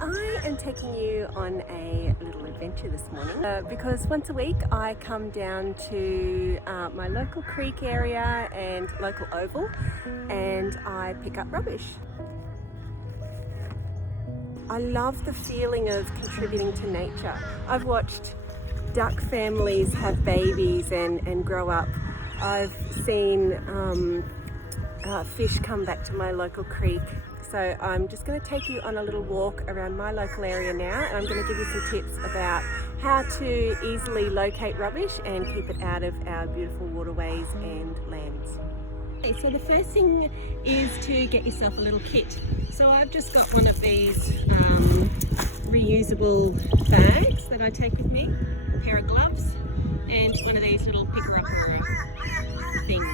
I am taking you on a little adventure this morning because once a week I come down to my local creek area and local oval and I pick up rubbish. I love the feeling of contributing to nature. I've watched duck families have babies and grow up. I've seen fish come back to my local creek. So I'm just going to take you on a little walk around my local area now, and I'm going to give you some tips about how to easily locate rubbish and keep it out of our beautiful waterways and lands. Okay, so the first thing is to get yourself a little kit. So I've just got one of these reusable bags that I take with me, a pair of gloves, and one of these little picker-upper things.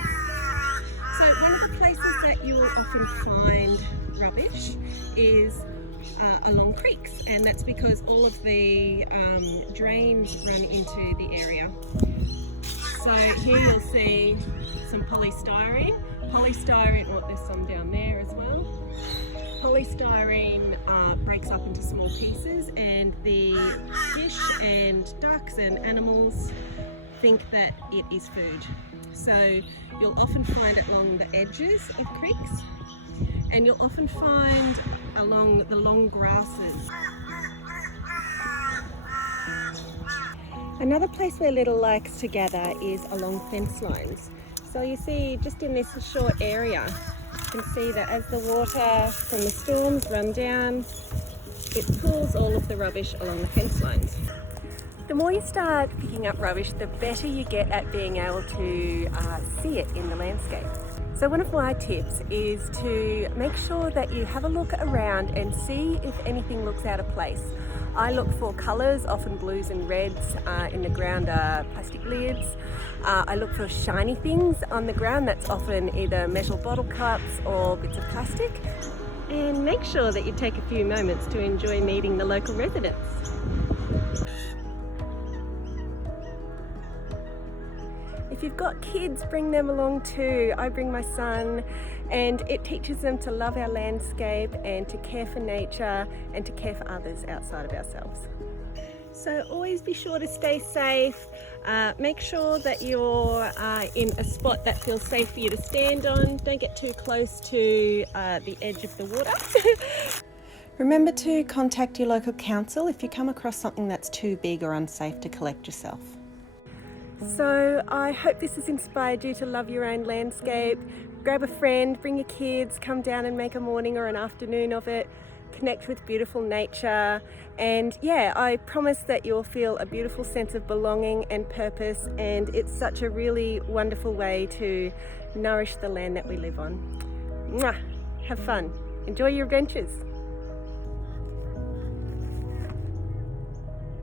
So one of the places that you will often find rubbish is along creeks, and that's because all of the drains run into the area. So here you'll see some polystyrene. There's some down there as well. Polystyrene breaks up into small pieces, and the fish and ducks and animals think that it is food. So you'll often find it along the edges of creeks, and you'll often find along the long grasses. Another place where litter likes to gather is along fence lines. So you see just in this short area, you can see that as the water from the storms run down, it pulls all of the rubbish along the fence lines. The more you start picking up rubbish, the better you get at being able to see it in the landscape. So one of my tips is to make sure that you have a look around and see if anything looks out of place. I look for colours, often blues and reds. In the ground are plastic lids. I look for shiny things on the ground. That's often either metal bottle cups or bits of plastic. And make sure that you take a few moments to enjoy meeting the local residents. If you've got kids, bring them along too. I bring my son, and it teaches them to love our landscape and to care for nature and to care for others outside of ourselves. So always be sure to stay safe. Make sure that you're in a spot that feels safe for you to stand on. Don't get too close to the edge of the water. Remember to contact your local council if you come across something that's too big or unsafe to collect yourself. So I hope this has inspired you to love your own landscape. Grab a friend, bring your kids, come down and make a morning or an afternoon of it. Connect with beautiful nature, and yeah, I promise that you'll feel a beautiful sense of belonging and purpose, and it's such a really wonderful way to nourish the land that we live on. Mwah! Have fun. Enjoy your adventures.